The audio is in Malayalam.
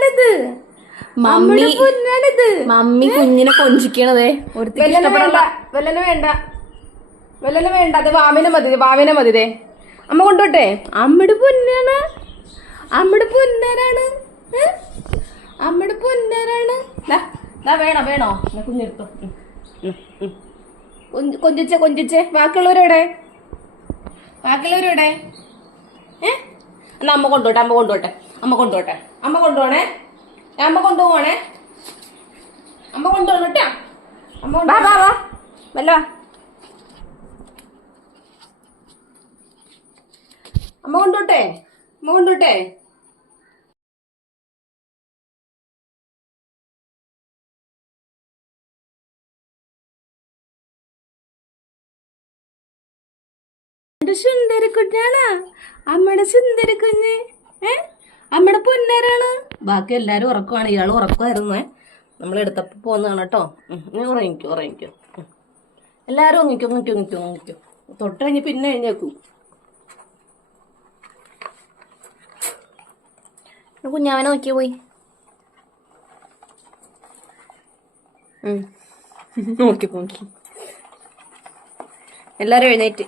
പൊന്നാണിത്. മമ്മി പൊന്നാണിത്. മമ്മി കുഞ്ഞിനെ കൊഞ്ചിക്കണതേ. ഒരു വേണ്ട വെല്ലനെ വേണ്ട. വെല്ലനെ വേണ്ട അത് വാമിനെ മതി വാമിനെ മതി ദേ. അമ്മ കൊണ്ടോട്ടെ അമ്മയുടെ പൊന്നാണ് അമ്മയുടെ പൊന്നാരാണ് അമ്മട് അമ്മയുടെ പൊന്നാരാണ് വേണോ വേണോ? കുഞ്ഞെടുത്തോ കൊഞ്ചിച്ച ബാക്കിയുള്ളവരോടെ കൊഞ്ചിച്ചേ ബാക്കിയുള്ളവരെവിടെ ബാക്കിയുള്ളവരെവിടെ ഏ? എന്നാ അമ്മ കൊണ്ടോട്ടെ അമ്മ കൊണ്ടോട്ടെ അമ്മ കൊണ്ടുപോട്ടെ. അമ്മ കൊണ്ടുപോണേ? അമ്മ കൊണ്ടുപോകണേ അമ്മ കൊണ്ടുപോകണട്ടാ അമ്മ വാ വാ വാ. വല്ല അമ്മ കൊണ്ടോട്ടെ അമ്മ കൊണ്ടോട്ടെ സുന്ദര കുഞ്ഞാണ്? അമ്മയുടെ സുന്ദര കുഞ്ഞ് ഏ? അമ്മയുടെ പൊന്നേരാണ്. ബാക്കി എല്ലാരും ഉറക്കമാണ് ഇയാൾ ഉറക്കുമായിരുന്നേ. നമ്മൾ എടുത്തപ്പോ പോകുന്നതാണ് കേട്ടോ. ഉം, നീ ഉറങ്ങിക്കോ ഉറങ്ങിക്കോ. എല്ലാവരും എല്ലാരും ഒങ്ങിക്കോ ഒങ്ങിക്കോ ഒങ്ങിക്കോ ഒങ്ങിക്കോ തൊട്ട് കഴിഞ്ഞ് പിന്നെ എഴുന്നേക്കൂ കുഞ്ഞാവനെ നോക്കി പോയി. നോക്കി നോക്കി എല്ലാരും എഴുന്നേറ്റ്.